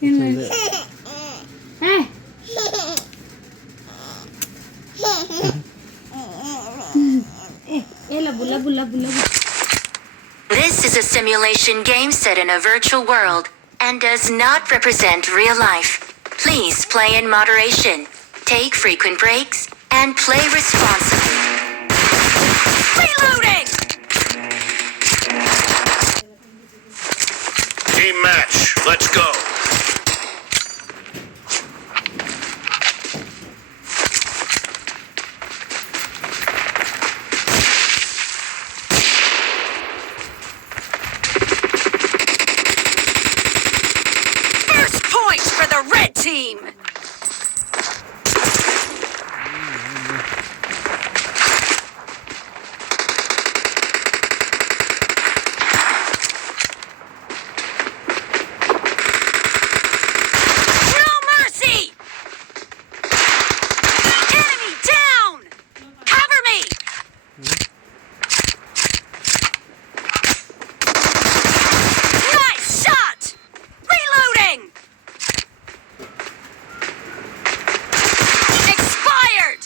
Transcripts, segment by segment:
Hindi. This is a simulation game set in a virtual world and does not represent real life. Please play in moderation, take frequent breaks, and play responsibly. Reloading! Team match, let's go. First point for the red team! No mercy! Enemy down! Cover me! Nice shot! Reloading! Expired!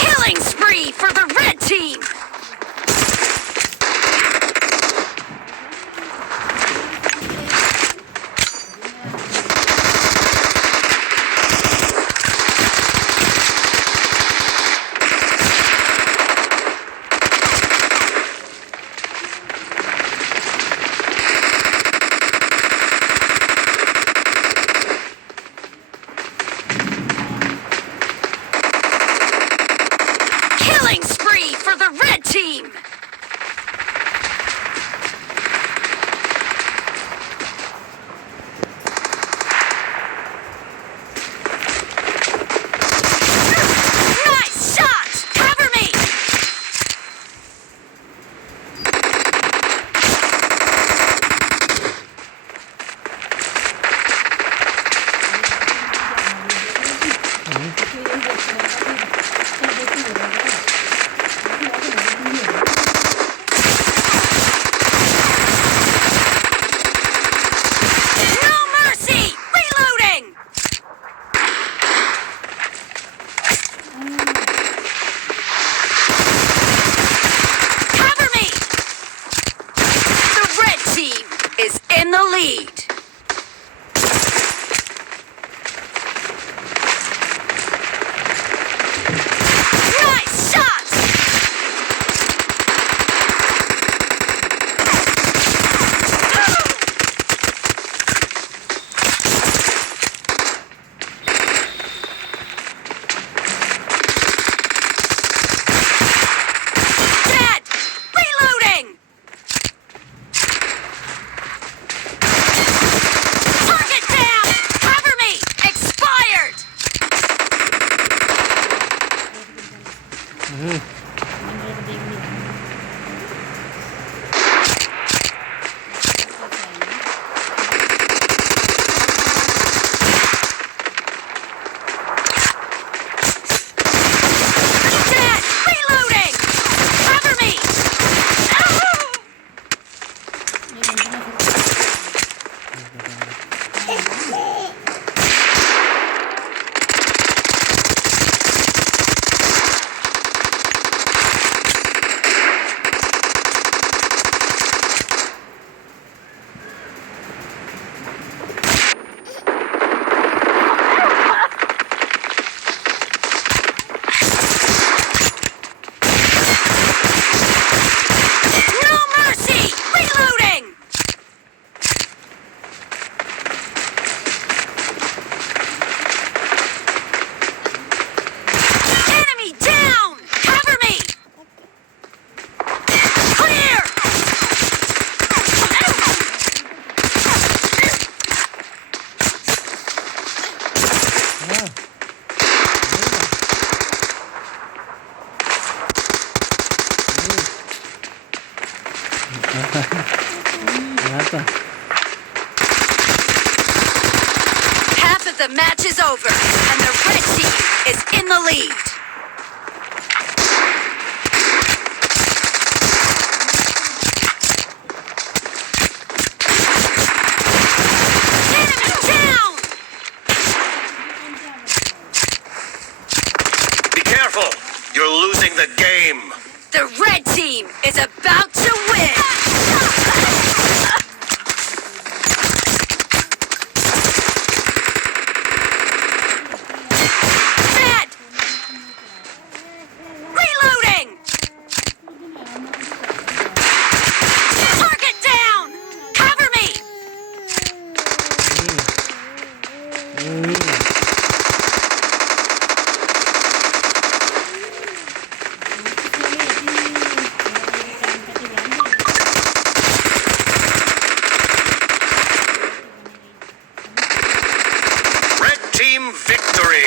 Killing spree for the red team! Killing spree for the red team! Nice shot! Cover me! No mercy! Reloading! Cover me! The red team is in the lead. Nice shot! Dead! Reloading! Target down! Cover me! Expired! Dead! Reloading! Cover me! Apa? Half of the match is over, and the red team is in the lead. Enemy down! Be careful. You're losing the game. The red team is about to win. Dead! Reloading! Target down! Cover me! Red team victory.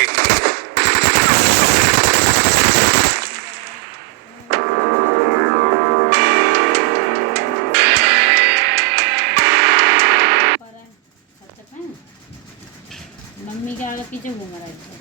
Mummy के आगे पीछे घूम रहा है